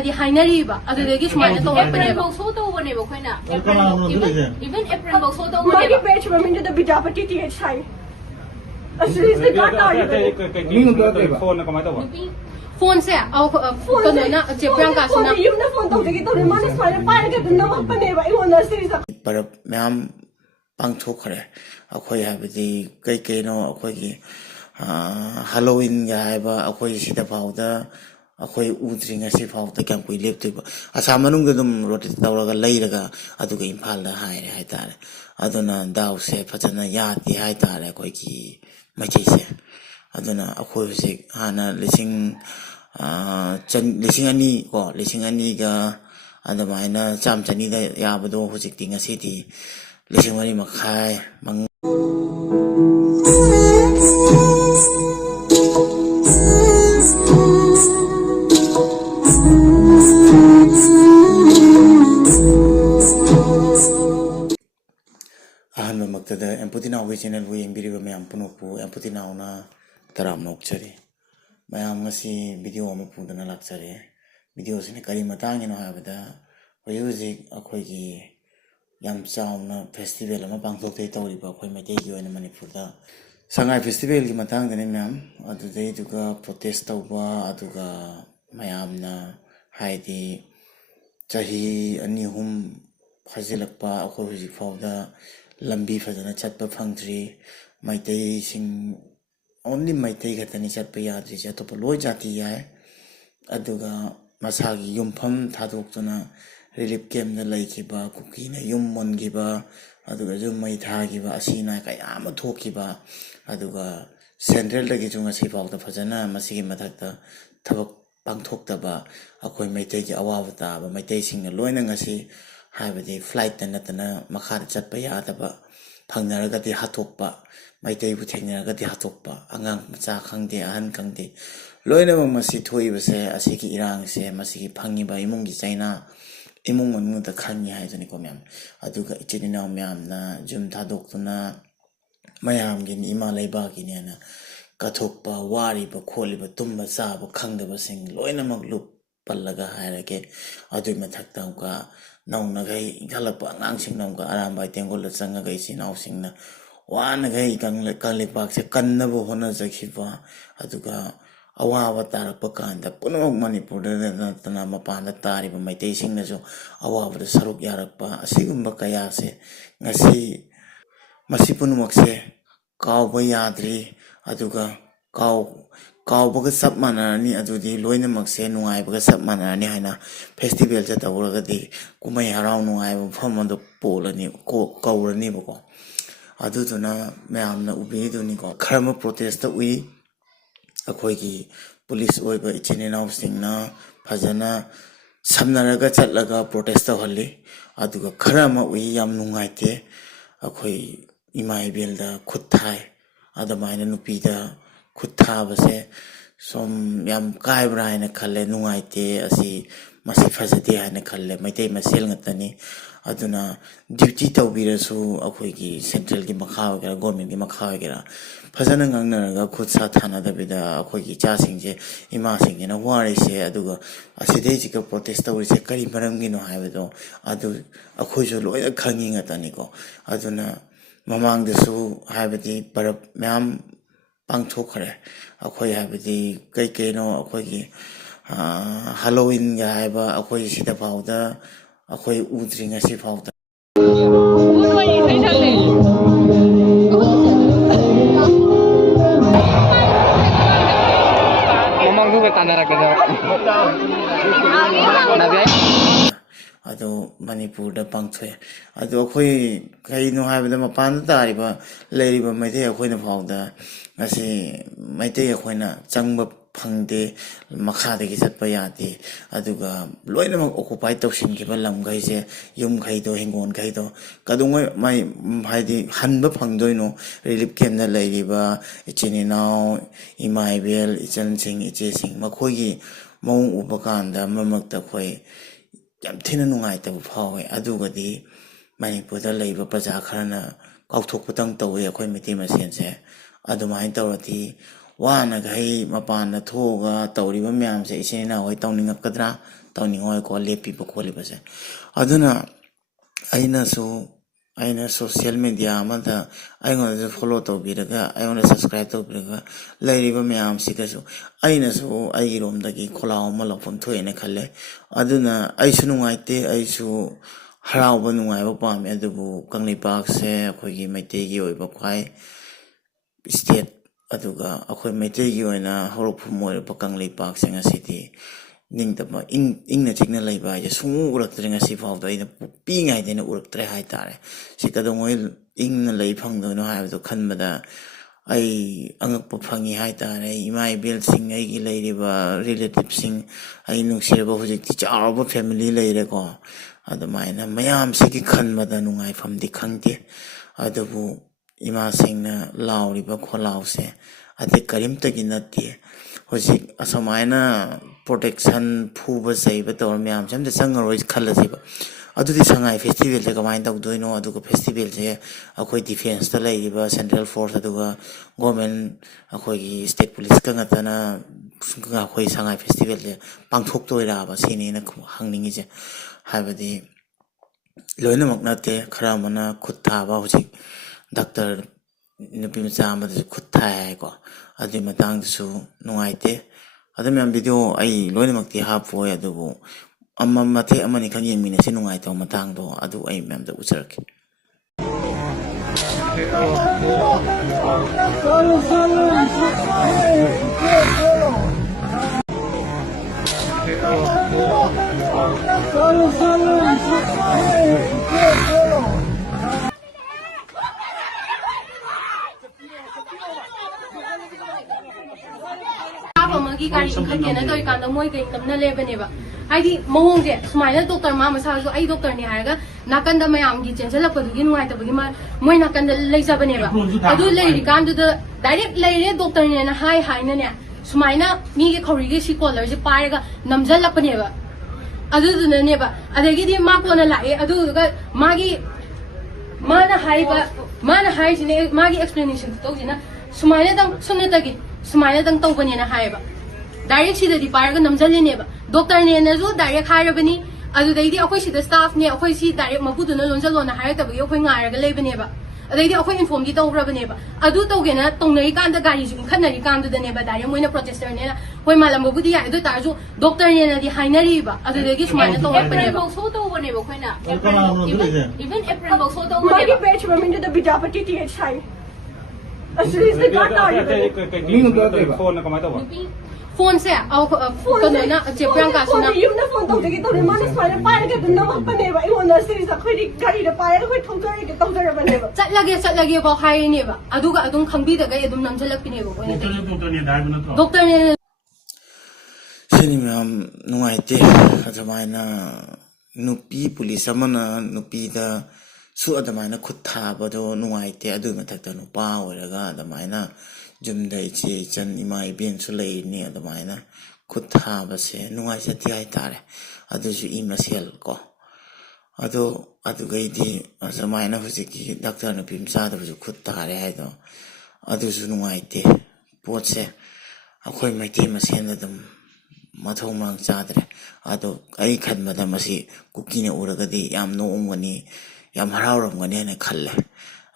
Di hainariba adudagi sumana tawappaneba soto baneba khoina even April box soto baneba magi batch maminde the Bidapati th sai asli se ka ta phone na kamai tawa phone se au phone na je priyanka sina you na phone to gi to mane sai pa ga na paneba I want asli sa parab myam pangthokre akhoi habidi kai no akhoi gi Halloween ga haiba akhoi sida phawda akhoi udring asi phawda kam koi leptuba asa manung da dum rotate tawraga leiraga aduga imphal da haire haitare aduna daw se phajana yati haitare akhoi gi machai se aduna akhoi se hana lising ani ko lising ani ga adamaina cham chani da yabado hojik ting asi ti lising mari makhai mang ahan maktada empathy now channel bu yengbiri ba mayam punopu empathy now na taram nokchari mayam ngasi video ama pudana lakchari video sine kari matang ino habada music akhoi gi yam chauna festival ama pangthok thei tawri ba akhoi mai gi oina manipur da sangai festival gi matang dane mayam adu dei duga protest tawba aduga mayam na haidi chahi ani hum phajilakpa akhoi hujik fawda lambi fajana chatpa phangdri maitai sing only maitai gatani chatpa yadri ja to loi jati ya aduga masagi yumpham thadok relief camp na laikiba kuki na yum mongiba aduga jum mai thagiba asina kayama thokiba aduga central dagi junga si pawda fajana masigi mathakta thabak pangthokta akhoi maitai gi awawa ta ba maitai sing na loina ngasi habadi flight ta natana makhar chatpa yadaba phangnaragati hathokpa maitai bu thengnaragati hathokpa angang macha khangde ahan khangde loina masi thoibase asigi irang se masigi phangiba imungi chaina imung manu ta khangi haijani ko myam aduga ichina myam na jum thadoktuna mayam gi ima leiba gi ne na kathokpa wari ba kholi ba tumba sa ba khangdaba sing loina mak lup pallaga hairake adu mathakta ka nauna gai galapa ngang sing nam ka aramba tengol changa gai sinau singna wana gai kangle pak se kanna bo hona jakhiba aduga awawa tarakpa kanda puno manipur da tana mapanda tariba maitai singna jo awawa da saruk yarakpa asigumba kaya se ngasi masi punumak se kawba yadri aduga kawbaga sab manarani adudi loinamak se nungaibaga sab manarani haina festival ja tawragadi kumai harau nungaiba famado polani ko kawrani bako aduduna mayamna ubiduni ko kharma protest ui akhoi gi police oiba ichininaw singna phajana samnaraga chatlaga protest tawhalli aduga kharama ui yam nungaite akhoi imai belda khuthai adamaina nupida khutha base som yam kaibra haina khalle nungaite asi masi phajate haina khalle maitai masel ngatani aduna duty tawbirasu akhoi gi central gi makha wagera government gi makha wagera phajana ngangnaraga khutsa thana dabida akhoi gi cha singje ima singje na wari se aduga asidei jika protest tawrise kari maramgi no haibedo adu akhoi jo loi khangi ngatani ko aduna mamang desu haibedi parab myam pangthokre akhoi habidi kai no akhoi gi Halloween ga haiba akhoi sida phawda akhoi udring asi phawda mamang du ka tanara ka ado manipur da pangthwe ado akhoi kai no haibada mapan tariba leiriba maitei akhoi na phawda ngasi maitei akhoi na changba phangde makha de gi chatpa yati aduga loina mak occupy tawsin gi balam gai je yum gai do hengon gai do kadungoi mai haidi hanba phangdoino relief camp na leiriba ichininaw imai bel ichan sing iche sing makhoi gi mong ubakanda mamakta khoi yam thina nungai ta phawe adugadi manipur da leiba praja kharana ꯀꯥꯎꯊꯣꯛꯄꯇꯪ ꯇꯧꯋꯦ ꯑꯩꯈꯣꯏ ꯃꯩꯇꯩ ꯃꯁꯦꯟꯁꯦ ꯑꯗꯨꯃꯥꯏꯅ ꯇꯧꯔꯗꯤ ꯋꯥꯅꯈꯩ ꯃꯄꯥꯟꯗ ꯊꯣꯛꯑꯒ ꯇꯧꯔꯤꯕ ꯃꯌꯥꯝꯁꯦ ꯏꯆꯤꯟ ꯏꯅꯥꯎ ꯍꯣꯏ ꯇꯧꯅꯤꯡꯉꯛꯀꯗ꯭ꯔꯥ ꯇꯧꯅꯤꯡꯉꯣꯏꯀꯣ ꯂꯦꯞꯄꯤꯕ ꯈꯣꯠꯂꯤꯕꯁꯦ ꯑꯗꯨꯅ ꯑꯩꯅ ꯁꯣꯁꯤꯌꯦꯜ ꯃꯦꯗꯤꯌꯥ ꯑꯃꯗ ꯑꯩꯉꯣꯟꯗꯁꯨ ꯐꯣꯂꯣ ꯇꯧꯕꯤꯔꯒ ꯑꯩꯉꯣꯟꯗ ꯁꯕꯁꯀ꯭ꯔꯥꯏꯕ ꯇꯧꯕꯤꯔꯒ ꯂꯩꯔꯤꯕ ꯃꯌꯥꯝꯁꯤꯒꯁꯨ ꯑꯩꯅꯁꯨ ꯑꯩꯒꯤꯔꯣꯝꯗꯒꯤ ꯈꯣꯜꯂꯥꯎ ꯑꯃ ꯂꯧꯐꯝ ꯊꯣꯛꯑꯦꯅ ꯈꯜꯂꯦ ꯑꯗꯨꯅ ꯑꯩꯁꯨ ꯅꯨꯡꯉꯥꯏꯇꯦ ꯑꯩꯁꯨ ꯍꯔꯥꯎꯕ ꯅꯨꯡꯉꯥꯏꯕ ꯄꯥꯝꯃꯦ ꯑꯗꯨꯕꯨ ꯀꯪꯂꯩꯄꯥꯛꯁꯦ ꯑꯩꯈꯣꯏꯒꯤ ꯃꯩꯇꯩꯒꯤ ꯑꯣꯏꯕ ꯈ꯭ꯋꯥꯏ ꯁ꯭ꯇꯦꯠ ꯑꯗꯨꯒ ꯑꯩꯈꯣꯏ ꯃꯩꯇꯩꯒꯤ ꯑꯣꯏꯅ ꯍꯧꯔꯛꯐꯝ ꯑꯣꯏꯔꯤꯕ ꯀꯪꯂꯩꯄꯥꯛꯁꯦ ꯉꯁꯤꯗꯤ ꯅꯤꯡꯇꯝꯕ ꯏꯪꯅ ꯆꯤꯛꯅ ꯂꯩꯕ ꯍꯥꯏꯁꯦ ꯁꯨꯡꯎ ꯎꯔꯛꯇ꯭ꯔꯦ ꯉꯁꯤ ꯐꯥꯎꯗ ꯑꯩꯅ ꯄꯤꯛꯏꯉꯩꯗꯩꯅ ꯎꯔꯛꯇ꯭ꯔꯦ ꯍꯥꯏꯇꯥꯔꯦ ꯁꯤ ꯀꯩꯗꯧꯉꯩ ꯏꯪꯅ ꯂꯩ ꯐꯪꯗꯣꯏꯅꯣ ꯍꯥꯏꯕꯗꯣ ꯈꯟꯕꯗ ꯑꯩ ꯑꯉꯛꯄ ꯐꯪꯉꯤ ꯍꯥꯏꯇꯥꯔꯦ ꯏꯃꯥ ꯏꯕꯦꯜꯁꯤꯡ ꯑꯩꯒꯤ ꯂꯩꯔꯤꯕ ꯔꯤꯂꯦꯇꯤꯚꯁꯤꯡ ꯑꯩ ꯅꯨꯡꯁꯤꯔꯕ ꯍꯧꯖꯤꯛꯇꯤ ꯆꯥꯎꯔꯕ ꯐꯦꯃꯤꯂꯤ ꯂꯩꯔꯦꯀꯣ ꯑꯗꯨꯃꯥꯏꯅ ꯃꯌꯥꯝꯁꯤꯒꯤ ꯈꯟꯕꯗ ꯅꯨꯡꯉꯥꯏꯐꯝꯗꯤ ꯈꯪꯗꯦ ꯑꯗꯨꯕꯨ ꯏꯃꯥꯁꯤꯡꯅ ꯂꯥꯎꯔꯤꯕ ꯈꯣꯜꯂꯥꯎꯁꯦ ꯑꯇꯩ ꯀꯔꯤꯝꯇꯒꯤ ꯅꯠꯇꯦ ꯍꯧꯖꯤꯛ ꯑꯁꯨꯃꯥꯏꯅ ꯄ꯭ꯔꯣꯇꯦꯛꯁꯟ ꯐꯨꯕ ꯆꯩꯕ ꯇꯧꯔ ꯃꯌꯥꯝꯁꯦ ꯑꯝꯇ ꯆꯪꯉꯔꯣꯏ ꯈꯜꯂꯁꯦꯕ ꯑꯗꯨꯗꯤ ꯁꯉꯥꯏ ꯐꯦꯁꯇꯤꯚꯦꯜꯁꯦ ꯀꯃꯥꯏꯅ ꯇꯧꯗꯣꯏꯅꯣ ꯑꯗꯨꯒ ꯐꯦꯁꯇꯤꯚꯦꯜꯁꯦ ꯑꯩꯈꯣꯏ ꯗꯤꯐꯦꯟꯁꯇ ꯂꯩꯔꯤꯕ ꯁꯦꯟꯇ꯭ꯔꯦꯜ ꯐꯣꯔꯁ ꯑꯗꯨꯒ ꯒꯣꯔꯃꯦꯟ ꯑꯩꯈꯣꯏꯒꯤ ꯁ꯭ꯇꯦꯠ ꯄꯨꯂꯤꯁꯀ ꯉꯠꯇꯅ ꯑꯩꯈꯣꯏ ꯁꯉꯥꯏ ꯐꯦꯁꯇꯤꯚꯦꯜꯁꯦ ꯄꯥꯡꯊꯣꯛꯇꯣꯏꯔꯕ ꯁꯤꯅꯦꯅ ꯍꯪꯅꯤꯡꯉꯤꯁꯦ ꯍꯥꯏꯕꯗꯤ ꯂꯣꯏꯅꯃꯛ ꯅꯠꯇꯦ ꯈꯔ ꯑꯃꯅ ꯈꯨꯠ ꯊꯥꯕ ꯍꯧꯖꯤꯛ ꯗꯥꯛꯇꯔ ꯅꯨꯄꯤ ꯃꯆꯥ ꯑꯃꯗꯁꯨ ꯈꯨꯠ ꯊꯥꯏ ꯍꯥꯏꯀꯣ ꯑꯗꯨꯒꯤ ꯃꯇꯥꯡꯗꯁꯨ ꯅꯨꯡꯉꯥꯏꯇꯦ ꯑꯗꯨ ꯃꯌꯥꯝ ꯚꯤꯗꯤꯑꯣ ꯑꯩ ꯂꯣꯏꯅꯃꯛꯇꯤ ꯍꯥꯞꯄꯣꯏ ꯑꯗꯨꯕꯨ ꯃꯇꯦꯛ ꯑꯃꯅꯤꯈꯛ ꯌꯦꯡꯃꯤꯟꯅꯁꯤ ꯅꯨꯡꯉꯥꯏꯇꯕ ꯃꯇꯥꯡꯗꯣ ꯑꯗꯨ ꯑꯩ ꯃꯌꯥꯝꯗ ꯎꯠꯆꯔꯛꯀꯦ ꯑꯃꯒꯤ ꯒꯥꯔꯤ ꯏꯟꯈꯠꯀꯦꯅ ꯇꯧꯔꯤꯀꯥꯟꯗ ꯃꯣꯏ ꯀꯩ ꯅꯝꯅ ꯂꯩꯕꯅꯦꯕ ꯍꯥꯏꯗꯤ ꯃꯑꯣꯡꯁꯦ ꯁꯨꯃꯥꯏꯅ ꯗꯣꯛꯇꯔ ꯃꯥ ꯃꯁꯥꯁꯨ ꯑꯩ ꯗꯣꯛꯇꯔꯅꯤ ꯍꯥꯏꯔꯒ ꯅꯥꯀꯟꯗ ꯃꯌꯥꯝꯒꯤ ꯆꯦꯟꯁꯤꯜꯂꯛꯄꯗꯨꯒꯤ ꯅꯨꯡꯉꯥꯏꯇꯕꯒꯤ ꯃꯣꯏ ꯅꯥꯀꯟꯗ ꯂꯩꯖꯕꯅꯦꯕ ꯑꯗꯨ ꯂꯩꯔꯤꯀꯥꯟꯗꯨꯗ ꯗꯥꯏꯔꯦꯛ ꯂꯩꯔꯦ ꯗꯣꯛꯇꯔꯅꯦꯅ ꯍꯥꯏꯅꯅꯦ ꯁꯨꯃꯥꯏꯅ ꯃꯤꯒꯤ ꯈꯧꯔꯤꯒꯤ ꯁꯤ ꯀꯣꯂꯔꯁꯦ ꯄꯥꯏꯔꯒ ꯅꯝꯖꯜꯂꯛꯄꯅꯦꯕ ꯑꯗꯨꯗꯨꯅꯅꯦꯕ ꯑꯗꯒꯤꯗꯤ ꯃꯥ ꯀꯣꯟꯅ ꯂꯥꯛꯑꯦ ꯑꯗꯨꯗꯨꯒ ꯃꯥꯅ ꯍꯥꯏꯔꯤꯁꯤꯅꯦ ꯃꯥꯒꯤ ꯑꯦꯛꯁꯄ꯭ꯂꯦꯅꯦꯁꯟ ꯇꯧꯁꯤꯅ ꯁꯨꯃꯥꯏꯅꯗꯪ ꯁꯨꯝꯅꯇꯒꯤ ꯁꯨꯃꯥꯏꯅꯗꯪ ꯇꯧꯕꯅꯦꯅ ꯍꯥꯏꯌꯦꯕ ꯗꯥꯏꯔꯦꯛ ꯁꯤꯗꯗꯤ ꯄꯥꯏꯔꯒ ꯅꯝꯖꯜꯂꯤꯅꯦꯕ ꯗꯣꯛꯇꯔꯅꯦꯅꯁꯨ ꯗꯥꯏꯔꯦꯛ ꯍꯥꯏꯔꯕꯅꯤ ꯑꯗꯨꯗꯩꯗꯤ ꯑꯩꯈꯣꯏ ꯁꯤꯗ ꯁ꯭ꯇꯥꯐꯅꯦ ꯑꯩꯈꯣꯏ ꯁꯤ ꯗꯥꯏꯔꯦꯛ ꯃꯄꯨꯗꯨꯅ ꯂꯣꯟꯖꯜꯂꯣꯅ ꯍꯥꯏꯔꯛꯇꯕꯒꯤ ꯑꯩꯈꯣꯏ ꯉꯥꯏꯔꯒ ꯂꯩꯕꯅꯦꯕ ꯑꯗꯩꯗꯤ ꯑꯩꯈꯣই ꯏꯟꯐꯣꯔꯝꯗꯤ ꯇꯧꯈ꯭ꯔꯕꯅꯦꯕ ꯑꯗꯨ ꯇꯧꯒꯦꯅ ꯇꯧꯅꯔꯤꯀꯥꯟꯗ ꯒꯥꯔꯤꯁꯨ ꯏꯟꯈꯠꯅꯔꯤꯀꯥꯟꯗꯨꯗꯅꯦꯕ ꯗꯥꯏꯔꯦꯛ ꯃꯣꯏꯅ ꯄ꯭ꯔꯣꯇꯦꯁꯇꯔꯅꯦꯅ ꯍꯣꯏ ꯃꯥꯜꯂꯝꯕꯕꯨꯗꯤ ꯌꯥꯏ ꯑꯗꯨ ꯑꯣꯏꯇꯥꯔꯁꯨ ꯗꯣꯛꯇꯔꯅꯦꯅꯗꯤ ꯍꯥꯏꯅꯔꯤꯕ ꯑꯗꯨꯗꯒꯤ ꯁꯨꯃꯥꯏꯅ ꯇꯧꯔꯛꯄꯅꯦꯕ ꯁꯣ ꯇꯧꯕꯅꯦꯕ ꯑꯩꯈꯣꯏꯅ ꯏꯚꯟ ꯑꯦꯄ꯭ꯔꯤꯜꯐꯥꯎ ꯁꯣ ꯃꯥꯒꯤ ꯇꯧꯕꯅꯦꯕ ꯄꯦꯖ ꯃꯃꯤꯡꯗꯨꯗ ꯕꯤꯗ꯭ꯌꯥꯄꯇꯤ TH ꯍꯥꯏ ꯑꯁꯤꯁꯦ ꯒꯥꯔꯗ ꯇꯥꯔꯤꯕꯅꯤ ꯐꯣꯟꯅ ꯀꯃꯥꯏꯅ ꯇꯧꯕ ꯅꯨꯄꯤ ꯐꯣꯟꯁꯦ ꯀꯩꯅꯣꯅ ꯆꯦ ꯄ꯭ꯔꯤꯌꯥꯡꯀꯥꯁꯤꯅ ꯌꯨꯝꯗ ꯐꯣꯟ ꯇꯧꯖꯒꯦ ꯇꯧꯔꯦ ꯃꯥꯅ ꯁꯨꯃꯥꯏꯅ ꯄꯥꯏꯔꯒ ꯑꯗꯨꯝ ꯅꯝꯃꯛꯄꯅꯦꯕ ꯑꯩꯉꯣꯟꯗ ꯁꯤꯁꯦ ꯑꯩꯈꯣꯏꯗꯤ ꯒꯥꯔꯤꯗ ꯄꯥꯏꯔꯒ ꯑꯩꯈꯣꯏ ꯊꯧꯖꯔꯒꯦ ꯇꯧꯖꯔꯕꯅꯦꯕ ꯆꯠꯂꯒꯦ ꯐꯥꯎ ꯍꯥꯏꯔꯤꯅꯦꯕ ꯑꯗꯨꯒ ꯑꯗꯨꯝ ꯈꯪꯕꯤꯗꯒꯩ ꯑꯗꯨꯝ ꯅꯝꯁꯤꯜꯂꯛꯄꯤꯅꯦꯕ ꯗꯣꯛꯇꯔꯅꯦ ꯁꯤꯅꯤ ꯃꯌꯥꯝ ꯅꯨꯡꯉꯥꯏꯇꯦ ꯑꯗꯨꯃꯥꯏꯅ ꯅꯨꯄꯤ ꯄꯨꯂꯤꯁ ꯑꯃꯅ ꯅꯨꯄꯤꯗ ꯁꯨ ꯑꯗꯨꯃꯥꯏꯅ ꯈꯨꯠ ꯊꯥꯕꯗꯣ ꯅꯨꯡꯉꯥꯏꯇꯦ ꯑꯗꯨꯒꯤ ꯃꯊꯛꯇ ꯅꯨꯄꯥ ꯑꯣꯏꯔꯒ ꯑꯗꯨꯃꯥꯏꯅ ꯌꯨꯝꯗ ꯏꯆꯦ ꯏꯆꯟ ꯏꯃꯥ ꯏꯕꯦꯟꯁꯨ ꯂꯩꯔꯤꯅꯤ ꯑꯗꯨꯃꯥꯏꯅ ꯈꯨꯠ ꯊꯥꯕꯁꯦ ꯅꯨꯡꯉꯥꯏꯖꯗꯦ ꯍꯥꯏꯇꯥꯔꯦ ꯑꯗꯨꯁꯨ ꯃꯁꯦꯜ ꯀꯣ ꯑꯗꯣ ꯑꯗꯨꯒꯩꯗꯤ ꯑꯁꯨꯃꯥꯏꯅ ꯍꯧꯖꯤꯛꯀꯤ ꯗꯥꯛꯇꯔ ꯅꯨꯄꯤ ꯃꯆꯥꯗꯕꯨꯁꯨ ꯈꯨꯠ ꯊꯥꯔꯦ ꯍꯥꯏꯗꯣ ꯑꯗꯨꯁꯨ ꯅꯨꯡꯉꯥꯏꯇꯦ ꯄꯣꯠꯁꯦ ꯑꯩꯈꯣꯏ ꯃꯩꯇꯩ ꯃꯁꯦꯟꯗ ꯑꯗꯨꯝ ꯃꯊꯧ ꯃꯔꯝ ꯆꯥꯗ꯭ꯔꯦ ꯑꯗꯣ ꯑꯩ ꯈꯟꯕꯗ ꯃꯁꯤ ꯀꯨꯀꯤꯅ ꯎꯔꯒꯗꯤ ꯌꯥꯝ ꯅꯣꯛꯑꯝꯒꯅꯤ ꯌꯥꯝ ꯍꯔꯥꯎꯔꯝꯒꯅꯤ ꯍꯥꯏꯅ ꯈꯜꯂꯦ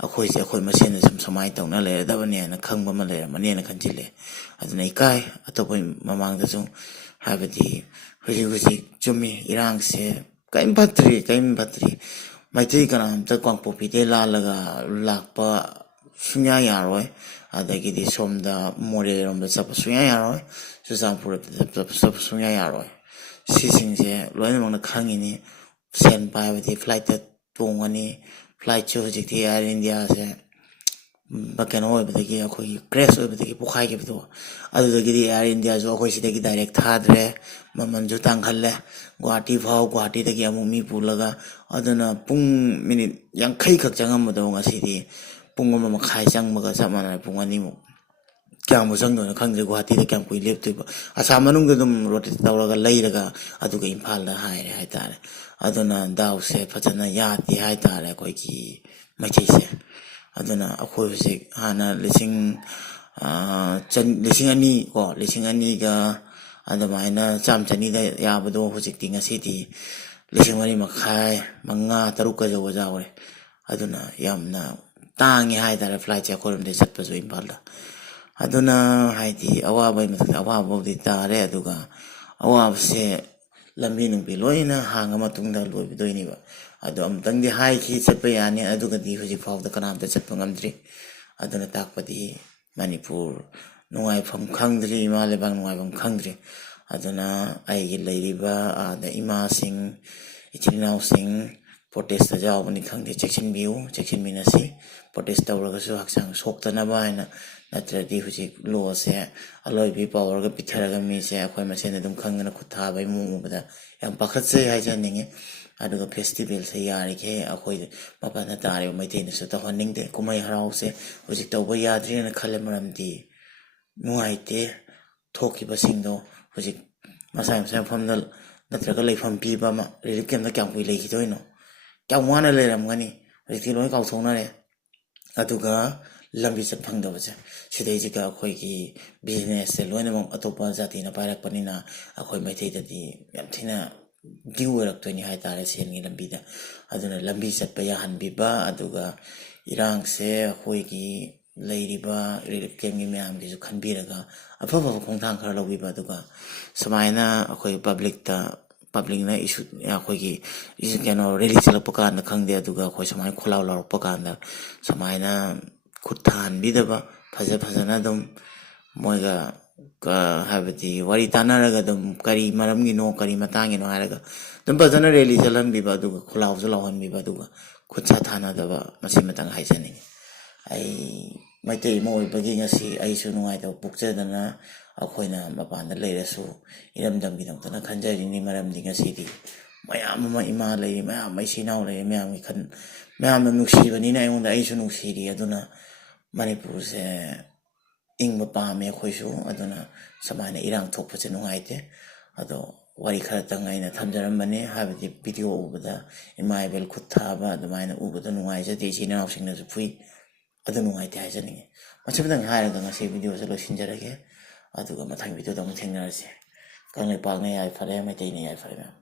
ꯑꯩꯈꯣꯏꯁꯦ ꯑꯩꯈꯣꯏ ꯃꯁꯦꯟꯗ ꯁꯨꯃꯥꯏꯅ ꯇꯧꯅ ꯂꯩꯔꯗꯕꯅꯦꯅ ꯈꯪꯕ ꯑꯃ ꯂꯩꯔꯝꯃꯅꯦꯅ ꯈꯟꯖꯤꯜꯂꯦ ꯑꯗꯨꯅ ꯏꯀꯥꯏ ꯑꯇꯣꯞꯄ ꯃꯃꯥꯡꯗꯁꯨ ꯍꯥꯏꯕꯗꯤ ꯍꯧꯖꯤꯛ ꯆꯨꯝꯃꯤ ꯏꯔꯥꯡꯁꯦ ꯀꯔꯤꯝ ꯐꯠꯇ꯭ꯔꯤ ꯃꯩꯇꯩ ꯀꯅꯥꯝꯇ ꯀꯥꯡꯄꯣꯛꯄꯤꯗꯩ ꯂꯥꯜꯂꯒ ꯂꯥꯛꯄ ꯁꯨꯡꯌꯥ ꯌꯥꯔꯣꯏ ꯑꯗꯒꯤꯗꯤ ꯁꯣꯝꯗ ꯃꯣꯔꯦꯔꯣꯝꯗ ꯆꯠꯄ ꯁꯨꯡꯌꯥ ꯌꯥꯔꯣꯏ ꯆꯨꯔꯆꯥꯟꯄꯨꯔꯗ ꯆꯠꯄ ꯁꯨꯡꯌꯥ ꯌꯥꯔꯣꯏ ꯁꯤꯁꯤꯡꯁꯦ ꯂꯣꯏꯅꯃꯛꯅ ꯈꯪꯉꯤꯅꯤ ꯁꯦꯟ ꯄꯥꯏꯕꯗꯤ ꯐ꯭ꯂꯥꯏꯠꯇ ꯇꯣꯡꯉꯅꯤ ꯐ꯭ꯂꯥꯏꯠꯁꯨ ꯍꯧꯖꯤꯛꯇꯤ ꯏꯌꯥꯔ ꯏꯟꯗꯤꯌꯥꯁꯦ ꯀꯩꯅꯣ ꯑꯣꯏꯕꯗꯒꯤ ꯑꯩꯈꯣꯏꯒꯤ ꯀ꯭ꯔꯦꯁ ꯑꯣꯏꯕꯗꯒꯤ ꯄꯣꯛꯈꯥꯏꯈꯤꯕꯗꯣ ꯑꯗꯨꯗꯒꯤꯗꯤ ꯏꯌꯥꯔ ꯏꯟꯗꯤꯌꯥꯁꯨ ꯑꯩꯈꯣꯏ ꯁꯤꯗꯒꯤ ꯗꯥꯏꯔꯦꯛ ꯊꯥꯗ꯭ꯔꯦ ꯃꯃꯜꯁꯨ ꯇꯥꯡꯈꯠꯂꯦ ꯒꯨꯋꯥꯍꯥꯇꯤꯗꯒꯤ ꯑꯃꯨꯛ ꯃꯤ ꯄꯨꯜꯂꯒ ꯑꯗꯨꯅ ꯄꯨꯡ ꯃꯤꯅꯤꯠ 50 ꯈꯛ ꯆꯪꯉꯝꯕꯗꯣ ꯉꯁꯤꯗꯤ ꯄꯨꯡ 1.5 ꯆꯪꯕꯒ ꯆꯞ ꯃꯥꯟꯅꯔꯦ ꯄꯨꯡ 2ꯃꯨꯛ ꯀꯌꯥꯝꯕꯨ ꯆꯪꯗꯣꯏꯅꯣ ꯈꯪꯗ꯭ꯔꯦ ꯒꯨꯋꯥꯍꯥꯇꯤꯗ ꯀꯌꯥꯝ ꯀꯨꯏ ꯂꯦꯞꯇꯣꯏꯕ ꯑꯁꯥꯝ ꯃꯅꯨꯡꯗ ꯑꯗꯨꯝ ꯔꯣꯇꯦꯠ ꯇꯧꯔꯒ ꯂꯩꯔꯒ ꯑꯗꯨꯒ ꯏꯝꯐꯥꯜꯗ ꯍꯥꯏꯔꯦ ꯍꯥꯏꯇꯥꯔꯦ ꯑꯗꯨꯅ ꯗꯥꯎꯁꯦ ꯐꯖꯅ ꯌꯥꯗꯦ ꯍꯥꯏꯇꯥꯔꯦ ꯑꯩꯈꯣꯏꯒꯤ ꯃꯩꯇꯩꯁꯦ ꯑꯗꯨꯅ ꯑꯩꯈꯣꯏ ꯍꯧꯖꯤꯛ ꯍꯥꯟꯅ ꯂꯤꯁꯤꯡ ꯑꯅꯤ ꯀꯣ ꯂꯤꯁꯤꯡ ꯑꯅꯤꯒ ꯑꯗꯨꯃꯥꯏꯅ ꯆꯥꯝꯃ ꯆꯅꯤꯗ ꯌꯥꯕꯗꯣ ꯍꯧꯖꯤꯛꯇꯤ ꯉꯁꯤꯗꯤ ꯂꯤꯁꯤꯡ 4.5 5 6ꯀ ꯌꯧꯕ ꯌꯥꯎꯔꯦ ꯑꯗꯨꯅ ꯌꯥꯝꯅ ꯇꯥꯡꯉꯦ ꯍꯥꯏꯇꯥꯔꯦ ꯐ꯭ꯂꯥꯏꯠꯁꯦ ꯑꯩꯈꯣꯏꯔꯣꯝꯗꯩ ꯆꯠꯄꯁꯨ ꯏꯝꯐꯥꯜꯗ ꯑꯗꯨꯅ ꯍꯥꯏꯗꯤ ꯑꯋꯥꯕꯒꯤ ꯃꯊꯛꯇ ꯑꯋꯥꯕꯕꯨꯗꯤ ꯇꯥꯔꯦ ꯑꯗꯨꯒ ꯑꯋꯥꯕꯁꯦ ꯂꯝꯕꯤ ꯅꯨꯡꯕꯤ ꯂꯣꯏꯅ ꯍꯥꯡꯉ ꯃꯇꯨꯡꯗ ꯂꯣꯏꯕꯗꯣꯏꯅꯦꯕ ꯑꯗꯣ ꯑꯃꯨꯛꯇꯪꯗꯤ ꯍꯥꯏꯈꯤ ꯆꯠꯄ ꯌꯥꯅꯤ ꯑꯗꯨꯒꯗꯤ ꯍꯧꯖꯤꯛ ꯐꯥꯎꯕꯗ ꯀꯅꯥꯝꯇ ꯆꯠꯄ ꯉꯝꯗ꯭ꯔꯤ ꯑꯗꯨꯅ ꯇꯥꯛꯄꯗꯤ ꯃꯅꯤꯄꯨꯔ ꯅꯨꯡꯉꯥꯏꯐꯝ ꯈꯪꯗ꯭ꯔꯤ ꯏꯃꯥ ꯂꯩꯕꯥꯛ ꯅꯨꯡꯉꯥꯏꯐꯝ ꯈꯪꯗ꯭ꯔꯤ ꯑꯗꯨꯅ ꯑꯩꯒꯤ ꯂꯩꯔꯤꯕ ꯑꯥꯗ ꯏꯃꯥꯁꯤꯡ ꯏꯆꯤꯜ ꯏꯅꯥꯎꯁꯤꯡ ꯄ꯭ꯔꯣꯇꯦꯁꯇ ꯌꯥꯎꯕꯅꯤ ꯈꯪꯗꯦ ꯆꯦꯛꯁꯤꯟꯃꯤꯟꯅꯁꯤ ꯄ꯭ꯔꯣꯇꯦꯁ ꯇꯧꯔꯒꯁꯨ ꯍꯛꯆꯥꯡ ꯁꯣꯛꯇꯅꯕ ꯍꯥꯏꯅ ꯅꯠꯇ꯭ꯔꯗꯤ ꯍꯧꯖꯤꯛ ꯂꯣꯁꯦ ꯑꯂꯣꯏꯕꯤ ꯄꯥꯎꯔꯒ ꯄꯤꯊꯔꯒ ꯃꯤꯁꯦ ꯑꯩꯈꯣꯏ ꯃꯁꯦꯟ ꯑꯗꯨꯝ ꯈꯪꯗꯅ ꯈꯨꯠ ꯊꯥꯕꯒꯤ ꯃꯑꯣꯡ ꯎꯕꯗ ꯌꯥꯝ ꯄꯥꯈꯠꯆꯩ ꯍꯥꯏꯖꯅꯤꯡꯉꯤ ꯑꯗꯨꯒ ꯐꯦꯁꯇꯤꯚꯦꯜꯁꯦ ꯌꯥꯔꯤꯈꯩ ꯑꯩꯈꯣꯏ ꯃꯄꯥꯟꯗ ꯇꯥꯔꯤꯕ ꯃꯩꯇꯩꯅꯁꯨ ꯇꯧꯍꯟꯅꯤꯡꯗꯦ ꯀꯨꯝꯍꯩ ꯍꯔꯥꯎꯁꯦ ꯍꯧꯖꯤꯛ ꯇꯧꯕ ꯌꯥꯗ꯭ꯔꯦꯅ ꯈꯜꯂꯦ ꯃꯔꯝꯗꯤ ꯅꯨꯡꯉꯥꯏꯇꯦ ꯊꯣꯛꯈꯤꯕꯁꯤꯡꯗꯣ ꯍꯧꯖꯤꯛ ꯃꯁꯥ ꯃꯐꯝꯗ ꯅꯠꯇ꯭ꯔꯒ ꯂꯩꯐꯝ ꯄꯤꯕ ꯑꯃ ꯔꯤꯂꯤꯐ ꯀꯦꯝꯞꯇ ꯀꯌꯥꯝ ꯀꯨꯏ ꯂꯩꯈꯤꯗꯣꯏꯅꯣ ꯀꯌꯥꯝ ꯋꯥꯅ ꯂꯩꯔꯝꯒꯅꯤ ꯍꯧꯖꯤꯛꯇꯤ ꯂꯣꯏ ꯀꯥꯎꯊꯣꯛꯅꯔꯦ ꯑꯗꯨꯒ ꯂꯝꯕꯤ ꯆꯠ ꯐꯪꯗꯕꯁꯦ ꯁꯤꯗꯩꯁꯤꯒ ꯑꯩꯈꯣꯏꯒꯤ ꯕꯤꯖꯤꯅꯦꯁꯁꯦ ꯂꯣꯏꯅꯃꯛ ꯑꯇꯣꯞꯄ ꯖꯥꯇꯤꯅ ꯄꯥꯏꯔꯛꯄꯅꯤꯅ ꯑꯩꯈꯣꯏ ꯃꯩꯇꯩꯗꯗꯤ ꯌꯥꯝ ꯊꯤꯅ ꯗ꯭ꯌꯨ ꯑꯣꯏꯔꯛꯇꯣꯏꯅꯤ ꯍꯥꯏꯇꯥꯔꯦ ꯁꯦꯟꯒꯤ ꯂꯝꯕꯤꯗ ꯑꯗꯨꯅ ꯂꯝꯕꯤ ꯆꯠꯄ ꯌꯥꯍꯟꯕꯤꯕ ꯑꯗꯨꯒ ꯏꯔꯥꯡꯁꯦ ꯑꯩꯈꯣꯏꯒꯤ ꯂꯩꯔꯤꯕ ꯔꯤꯂꯤꯐ ꯀꯦꯝꯞꯒꯤ ꯃꯌꯥꯝꯒꯤꯁꯨ ꯈꯟꯕꯤꯔꯒ ꯑꯐꯕ ꯈꯣꯡꯊꯥꯡ ꯈꯔ ꯂꯧꯕꯤꯕ ꯑꯗꯨꯒ ꯁꯨꯃꯥꯏꯅ ꯑꯩꯈꯣꯏ ꯄꯕ꯭ꯂꯤꯛꯅ ꯑꯩꯈꯣꯏꯒꯤ ꯔꯦꯂꯤ ꯆꯠꯂꯛꯄ ꯀꯥꯟꯗ ꯈꯪꯗꯦ ꯑꯗꯨꯒ ꯑꯩꯈꯣꯏ ꯁꯨꯃꯥꯏꯅ ꯈꯨꯜꯂꯥꯎ ꯂꯥꯎꯔꯛꯄ ꯀꯥꯟꯗ ꯁꯨꯃꯥꯏꯅ ꯈꯨꯠ ꯊꯥꯍꯟꯕꯤꯗꯕ ꯐꯖꯅ ꯑꯗꯨꯝ ꯃꯣꯏꯒ ꯍꯥꯏꯕꯗꯤ ꯋꯥꯔꯤ ꯇꯥꯟꯅꯔꯒ ꯑꯗꯨꯝ ꯀꯔꯤ ꯃꯔꯝꯒꯤꯅꯣ ꯀꯔꯤ ꯃꯇꯥꯡꯒꯤꯅꯣ ꯍꯥꯏꯔꯒ ꯑꯗꯨꯝ ꯐꯖꯅ ꯔꯦꯂꯤ ꯆꯠꯍꯟꯕꯤꯕ ꯑꯗꯨꯒ ꯈꯨꯜꯂꯥꯎꯁꯨ ꯂꯥꯎꯍꯟꯕꯤꯕ ꯑꯗꯨꯒ ꯈꯨꯠ ꯁꯥ ꯊꯥꯅꯗꯕ ꯃꯁꯤꯃꯇꯪ ꯍꯥꯏꯖꯅꯤꯡꯉꯤ ꯑꯩ ꯃꯩꯇꯩ ꯑꯃ ꯑꯣꯏꯕꯒꯤ ꯉꯁꯤ ꯑꯩꯁꯨ ꯅꯨꯡꯉꯥꯏꯇꯕ ꯄꯣꯛꯆꯗꯅ ꯑꯩꯈꯣꯏꯅ ꯃꯄꯥꯟꯗ ꯂꯩꯔꯁꯨ ꯏꯔꯝꯗꯝꯒꯤꯗꯃꯛꯇꯅ ꯈꯟꯖꯔꯤꯅꯤ ꯃꯔꯝꯗꯤ ꯉꯁꯤꯗꯤ ꯃꯌꯥꯝ ꯑꯃ ꯏꯃꯥ ꯂꯩꯔꯤ ꯃꯌꯥꯝ ꯏꯆꯤꯜ ꯏꯅꯥꯎ ꯂꯩꯔꯤ ꯃꯌꯥꯝꯅ ꯅꯨꯡꯁꯤꯕꯅꯤꯅ ꯑꯩꯉꯣꯟꯗ ꯑꯩꯁꯨ ꯅꯨꯡꯁꯤꯔꯤ ꯑꯗꯨꯅ ꯃꯅꯤꯄꯨꯔꯁꯦ ꯏꯪꯕ ꯄꯥꯝꯃꯦ ꯑꯩꯈꯣꯏꯁꯨ ꯑꯗꯨꯅ ꯁꯨꯃꯥꯏꯅ ꯏꯔꯥꯡ ꯊꯣꯛꯄꯁꯦ ꯅꯨꯡꯉꯥꯏꯇꯦ ꯑꯗꯣ ꯋꯥꯔꯤ ꯈꯔꯇꯪ ꯑꯩꯅ ꯊꯝꯖꯔꯝꯕꯅꯤ ꯍꯥꯏꯕꯗꯤ ꯚꯤꯗꯤꯑꯣ ꯎꯕꯗ ꯏꯃꯥ ꯏꯕꯦꯜ ꯈꯨꯠ ꯊꯥꯕ ꯑꯗꯨꯃꯥꯏꯅ ꯎꯕꯗ ꯅꯨꯡꯉꯥꯏꯖꯗꯦ ꯏꯆꯤꯜ ꯏꯅꯥꯎꯁꯤꯡꯅꯁꯨ ꯐꯨꯏ ꯑꯗꯨ ꯅꯨꯡꯉꯥꯏꯇꯦ ꯍꯥꯏꯖꯅꯤꯡꯉꯤ ꯃꯁꯤꯃꯇꯪ ꯍꯥꯏꯔꯒ ꯉꯁꯤ ꯚꯤꯗꯤꯑꯣꯁꯦ ꯂꯣꯏꯁꯤꯟꯖꯔꯒꯦ ꯑꯗꯨꯒ ꯃꯊꯪ ꯚꯤꯗꯤꯑꯣꯗ ꯑꯃꯨꯛ ꯊꯦꯡꯅꯔꯁꯤ ꯀꯪꯂꯩꯄꯥꯛꯅ ꯌꯥꯏꯐꯔꯦ ꯃꯩꯇꯩꯅ ꯌꯥꯏꯐꯔꯦ ꯃꯌꯥꯝ